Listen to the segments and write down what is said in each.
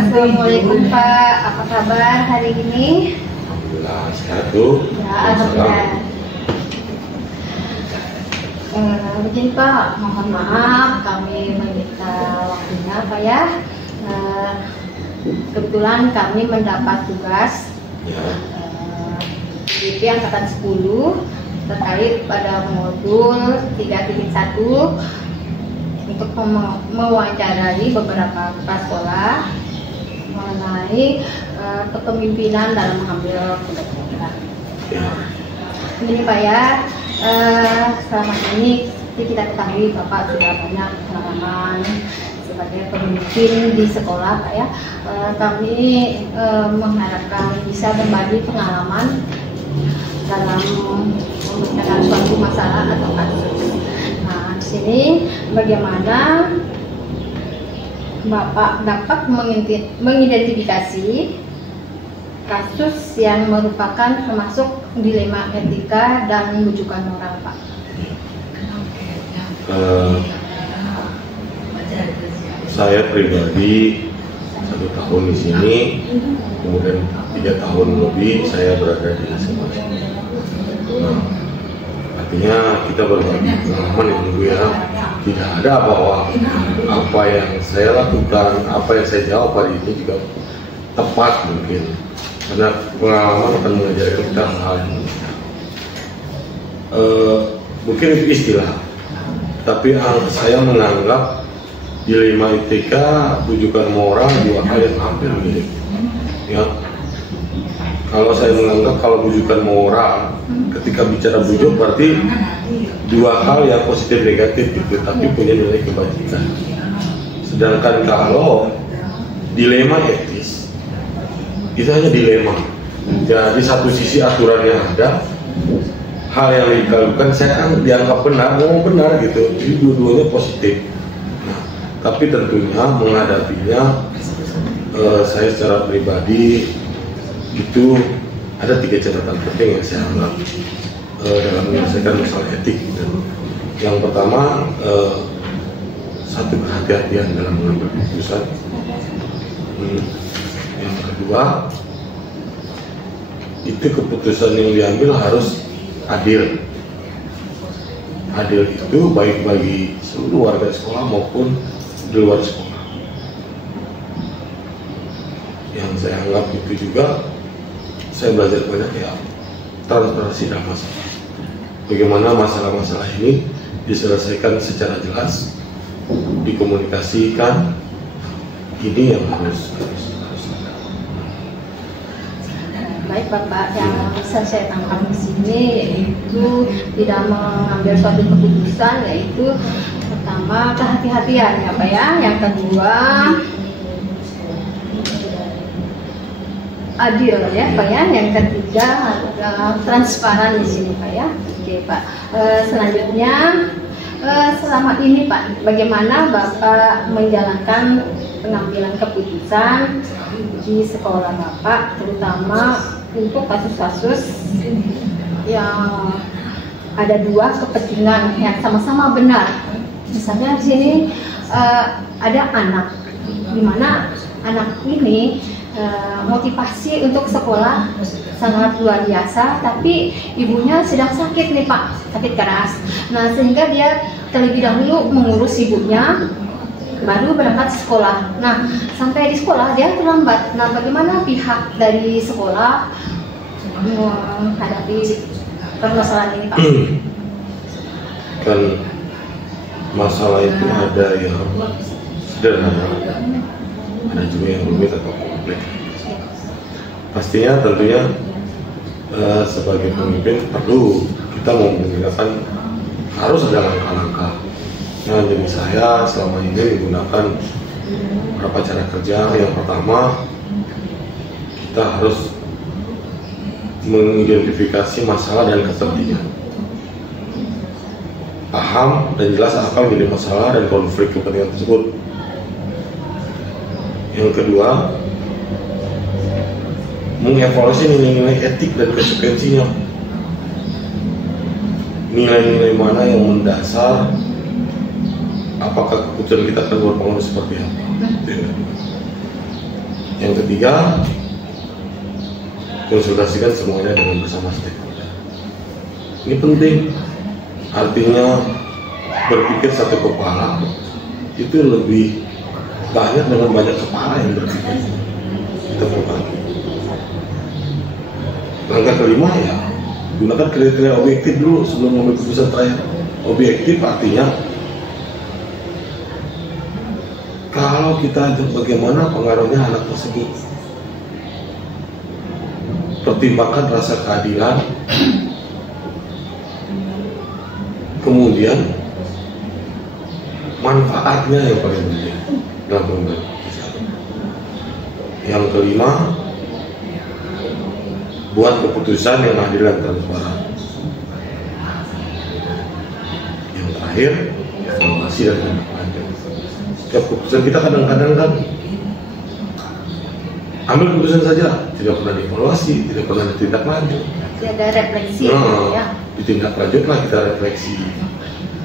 Assalamualaikum Pak, apa kabar hari ini? Alhamdulillah sehat tuh. Ya, alhamdulillah. Begini Pak, mohon maaf kami meminta waktunya Pak ya. Kebetulan kami mendapat tugas di angkatan 10 terkait pada modul 3.1 untuk mewawancarai beberapa kepala sekolah mengenai kepemimpinan dalam mengambil kebijakan. Ini Pak ya, selama ini kita ketahui Bapak sudah banyak pengalaman sebagai pemimpin di sekolah Pak ya. Kami mengharapkan bisa berbagi pengalaman dalam memecahkan suatu masalah atau kasus. Nah, di sini bagaimana Bapak dapat mengidentifikasi kasus yang merupakan termasuk dilema etika dan bujukan moral, Pak? Saya pribadi 1 tahun di sini, kemudian 3 tahun lebih saya berada di masing-masing. Nah, artinya kita berbagi pengalaman yang dulu ya, tidak ada bahwa apa yang saya lakukan, apa yang saya jawab hari ini juga tepat mungkin, karena pengalaman akan mengajarkan kita hal yang mungkin itu istilah, tapi saya menganggap dilema etika, bujukan moral dua hal yang hampir mirip. Ya, kalau saya menganggap kalau bujukan moral, ketika bicara bujuk berarti dua hal yang positif negatif gitu, tapi punya nilai kebajikan. Sedangkan kalau dilema etis, itu hanya dilema. Jadi satu sisi aturannya ada, hal yang dilakukan saya dianggap benar, mau benar gitu. Jadi dua-duanya positif. Nah, tapi tentunya menghadapinya, saya secara pribadi itu ada 3 catatan penting yang saya anggap dalam menyelesaikan masalah etik. Yang pertama, satu kehati-hatian dalam mengambil keputusan. Yang kedua, itu keputusan yang diambil harus adil. Adil itu baik bagi seluruh warga sekolah maupun di luar sekolah. Yang saya anggap itu juga, saya belajar banyak ya, transparansi dalam masalah. Bagaimana masalah-masalah ini diselesaikan secara jelas, dikomunikasikan. Ini yang harus ada. Baik Bapak, yang bisa saya tangkap di sini yaitu tidak mengambil suatu keputusan, yaitu pertama kehati-hatian ya Pak ya. Yang kedua adil ya Pak ya. Yang ketiga transparan di sini Pak ya. Oke Pak. Selanjutnya selama ini Pak, bagaimana Bapak menjalankan pengambilan keputusan di sekolah Bapak, terutama untuk kasus-kasus yang ada dua kepentingan yang sama-sama benar. Misalnya di sini ada anak, di mana anak ini motivasi untuk sekolah sangat luar biasa, tapi ibunya sedang sakit nih Pak, sakit keras. Nah, sehingga dia terlebih dahulu mengurus ibunya, baru berangkat sekolah. Nah, sampai di sekolah dia terlambat. Nah, bagaimana pihak dari sekolah menghadapi permasalahan ini Pak? Kan masalah itu ada yang sederhana, ada juga yang rumit atau kompleks. Pastinya tentunya sebagai pemimpin perlu kita menggunakan, harus ada langkah-langkah. Nah, jadi saya selama ini menggunakan beberapa cara kerja. Yang pertama, kita harus mengidentifikasi masalah dan kepentingan, paham dan jelas apa yang menjadi masalah dan konflik kepentingan tersebut. Yang kedua, mengevaluasi nilai-nilai etik dan konsekuensinya. Nilai-nilai mana yang mendasar, apakah keputusan kita akan berpengaruh seperti apa. Yang ketiga, konsultasikan semuanya dengan bersama stakeholder. Ini penting, artinya berpikir satu kepala itu lebih banyak dengan banyak kepala yang berpikir. Kita berbagi. Langkah kelima ya, gunakan kriteria objektif dulu sebelum mengambil keputusan terakhir. Objektif artinya kalau kita bagaimana pengaruhnya anak tersebut, pertimbangkan rasa keadilan, kemudian manfaatnya yang paling penting dalam pengambilan keputusan. Yang kelima, buat keputusan yang adil dan transparan. Yang terakhir, evaluasi dan tindak lanjut. Setiap keputusan kita kadang-kadang kan ambil keputusan saja, tidak pernah dievaluasi, tidak pernah ditindak lanjut. Tidak ada refleksi ya. Ditindak lanjutlah kita refleksi.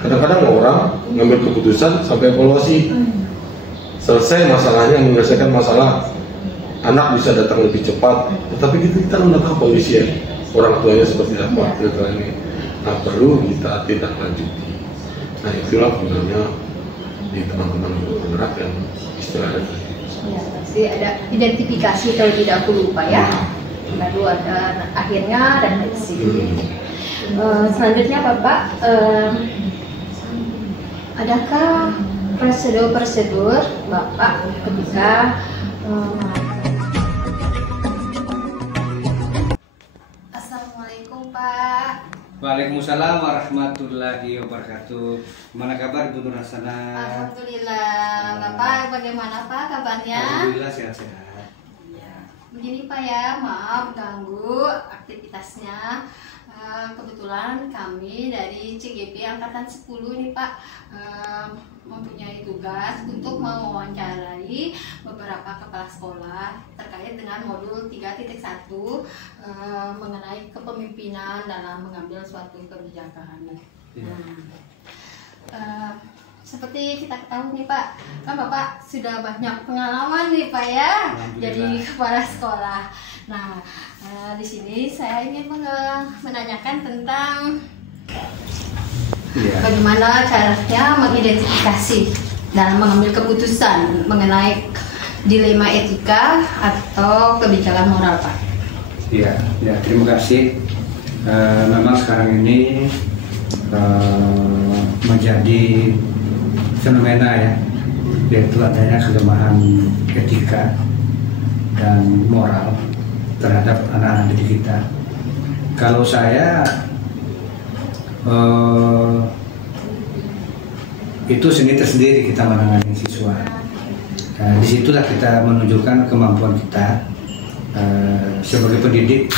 Kadang-kadang orang ngambil keputusan sampai evaluasi, selesai masalahnya, menyelesaikan masalah, anak bisa datang lebih cepat, tetapi kita tidak tahu kondisi orang tuanya seperti apa. Nah, perlu kita tindak lanjuti. Nah, itulah gunanya di teman-teman penggerak yang istilahnya. Ya, pasti ada identifikasi terlebih dahulu Pak ya. Lalu ada akhirnya refleksi. Selanjutnya Bapak, adakah prosedur Bapak ketika Assalamualaikum Pak. Waalaikumsalam warahmatullahi wabarakatuh. Gimana kabar Bu Nur Hasanah? Alhamdulillah. Bapak bagaimana Pak kabarnya? Alhamdulillah sehat-sehat. Ya. Begini Pak ya, maaf ganggu aktivitasnya. Kebetulan kami dari CGP Angkatan 10 nih Pak mempunyai tugas untuk mewawancarai beberapa kepala sekolah terkait dengan modul 3.1 mengenai kepemimpinan dalam mengambil suatu kebijakan. Seperti kita ketahui nih Pak, kan Bapak sudah banyak pengalaman nih Pak ya jadi kepala sekolah. Nah, di sini saya ingin menanyakan tentang bagaimana caranya mengidentifikasi dalam mengambil keputusan mengenai dilema etika atau kebijakan moral Pak. Iya, ya terima kasih. Memang sekarang ini menjadi fenomena ya, yaitu adanya kelemahan etika dan moral terhadap anak-anak didik kita. Kalau saya itu seni tersendiri kita menangani siswa. Disitulah kita menunjukkan kemampuan kita sebagai pendidik.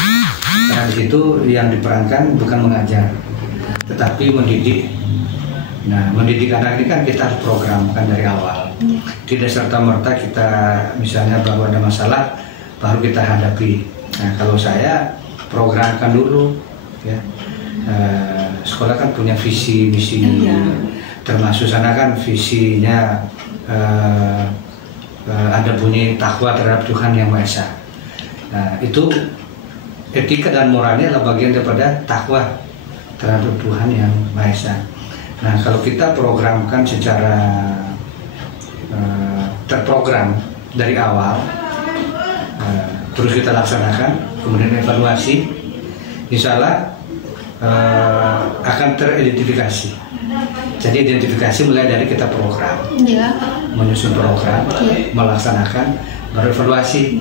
Karena di situ yang diperankan bukan mengajar, tetapi mendidik. Nah, mendidik anak ini kan kita harus programkan dari awal. Tidak serta-merta kita misalnya baru ada masalah baru kita hadapi. Nah, kalau saya programkan dulu ya. Sekolah kan punya visi misi, termasuk sana kan visinya ada bunyi takwa terhadap Tuhan Yang Maha Esa. Nah, itu etika dan moralnya adalah bagian daripada takwa terhadap Tuhan Yang Maha Esa. Nah, kalau kita programkan secara terprogram dari awal, terus kita laksanakan, kemudian evaluasi, insya Allah akan teridentifikasi. Jadi identifikasi mulai dari kita program, menyusun program, melaksanakan, baru evaluasi.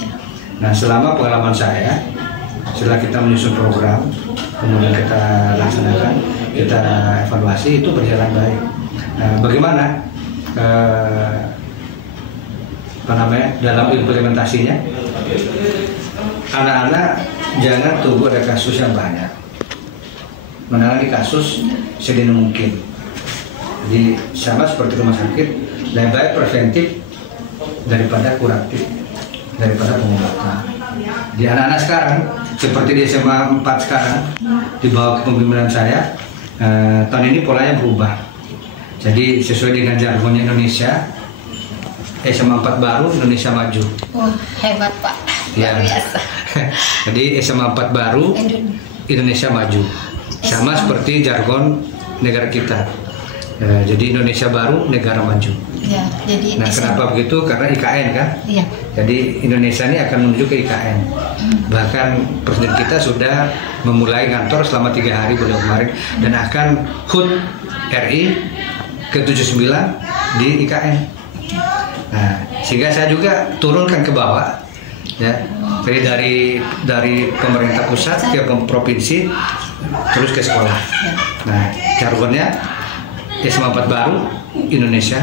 Nah, selama pengalaman saya, setelah kita menyusun program, kemudian kita laksanakan, kita evaluasi, itu berjalan baik. Nah, bagaimana dalam implementasinya? Anak-anak jangan tunggu ada kasus yang banyak, menangani kasus sedini mungkin. Jadi sama seperti rumah sakit, lebih baik preventif daripada kuratif, daripada pengobatan. Di anak-anak sekarang, seperti di SMA 4 sekarang, di bawah kepemimpinan saya, tahun ini polanya berubah. Jadi sesuai dengan jargonnya Indonesia, SMA 4 baru Indonesia Maju. Wah, hebat Pak. Ya. Luar biasa. Jadi SMA 4 baru Indonesia Maju. Sama seperti jargon negara kita. Jadi Indonesia baru negara maju. Ya, jadi Nah, kenapa begitu? Karena IKN kan? Iya. Jadi Indonesia ini akan menuju ke IKN. Bahkan Presiden kita sudah memulai kantor selama 3 hari bulan kemarin dan akan HUT RI ke-79 di IKN. Nah, sehingga saya juga turunkan ke bawah, ya. Jadi dari pemerintah pusat ke provinsi terus ke sekolah. Nah, jargonnya SMA 4 baru Indonesia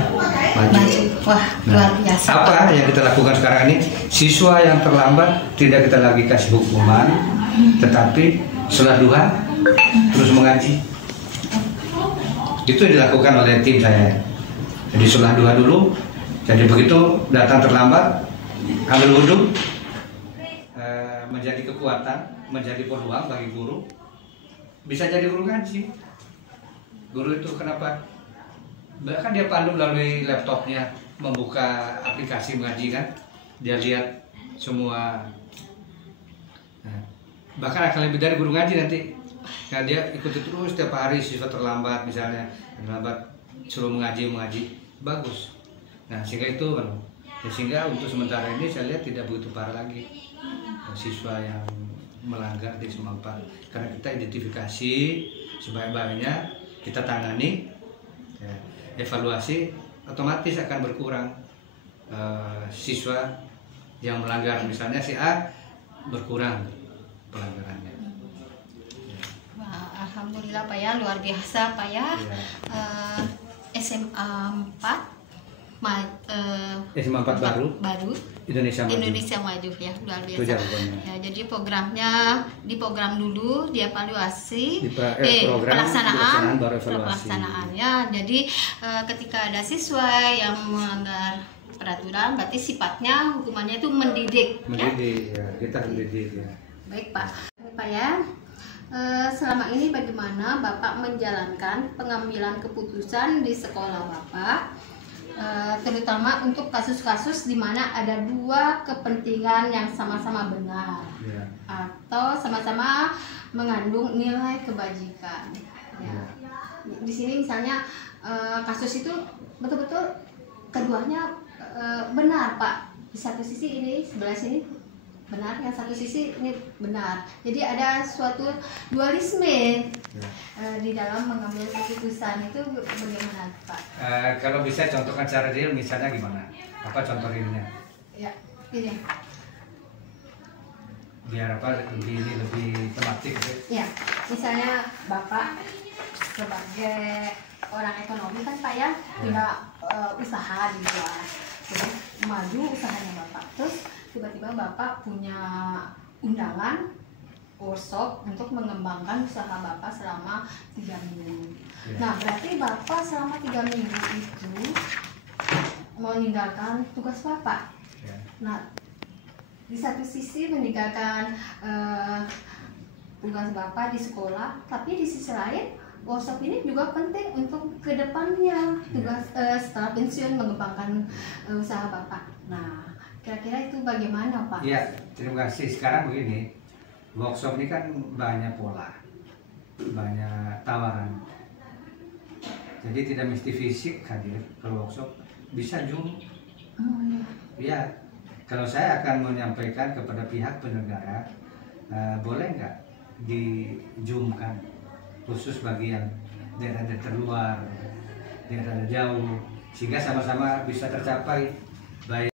Maju. Wah, luar biasa. Apa yang kita lakukan sekarang ini? Siswa yang terlambat tidak kita lagi kasih hukuman, tetapi sholat duha terus mengaji. Itu yang dilakukan oleh tim saya. Jadi sholat duha dulu. Jadi begitu datang terlambat, ambil wudhu, menjadi kekuatan, menjadi peluang bagi guru. Bisa jadi guru ngaji. Guru itu kenapa? Bahkan dia pandu melalui laptopnya, membuka aplikasi mengaji kan, dia lihat semua. Nah, bahkan akan lebih dari guru ngaji nanti. Nah, dia ikuti terus setiap hari siswa terlambat misalnya, terlambat suruh mengaji, bagus. Nah, sehingga itu kan, ya, sehingga untuk sementara ini saya lihat tidak begitu parah lagi siswa yang melanggar di SMA 4, karena kita identifikasi sebaik-baiknya, kita tangani. Ya, evaluasi otomatis akan berkurang. Siswa yang melanggar misalnya si A berkurang pelanggarannya. Wah, alhamdulillah Pak ya, luar biasa Pak ya. SMA 4 SMA 4 baru Indonesia Maju ya, luar biasa. Ya, jadi programnya diprogram dulu, dievaluasi, pelaksanaannya. Jadi ketika ada siswa yang melanggar peraturan, berarti sifatnya hukumannya itu mendidik. Ya, kita mendidik ya. Baik Pak ya. Selama ini bagaimana Bapak menjalankan pengambilan keputusan di sekolah Bapak? Terutama untuk kasus-kasus di mana ada dua kepentingan yang sama-sama benar, atau sama-sama mengandung nilai kebajikan. Di sini misalnya kasus itu betul-betul keduanya benar Pak. Di satu sisi ini, sebelah sini benar, yang satu sisi ini benar. Jadi ada suatu dualisme di dalam mengambil keputusan. Itu bagaimana Pak? Kalau bisa contohkan cara real, misalnya gimana? Apa contoh realnya? Ya, ini. Biar apa lebih tematik gitu. Ya, misalnya Bapak sebagai orang ekonomi kan Pak ya, punya usaha di luar. Jadi maju usahanya Bapak. Terus tiba-tiba Bapak punya undangan workshop untuk mengembangkan usaha Bapak selama 3 minggu. Nah, berarti Bapak selama 3 minggu itu meninggalkan tugas Bapak. Nah, di satu sisi meninggalkan tugas Bapak di sekolah, tapi di sisi lain workshop ini juga penting untuk kedepannya, tugas setelah pensiun mengembangkan usaha Bapak. Nah, kira-kira itu bagaimana Pak? Iya, terima kasih. Sekarang begini, workshop ini kan banyak pola, banyak tawaran. Jadi tidak mesti fisik hadir kalau workshop, bisa Zoom. Ya, kalau saya akan menyampaikan kepada pihak penyelenggara, boleh nggak di Zoom-kan, khusus bagi yang daerah terluar, daerah jauh, sehingga sama-sama bisa tercapai baik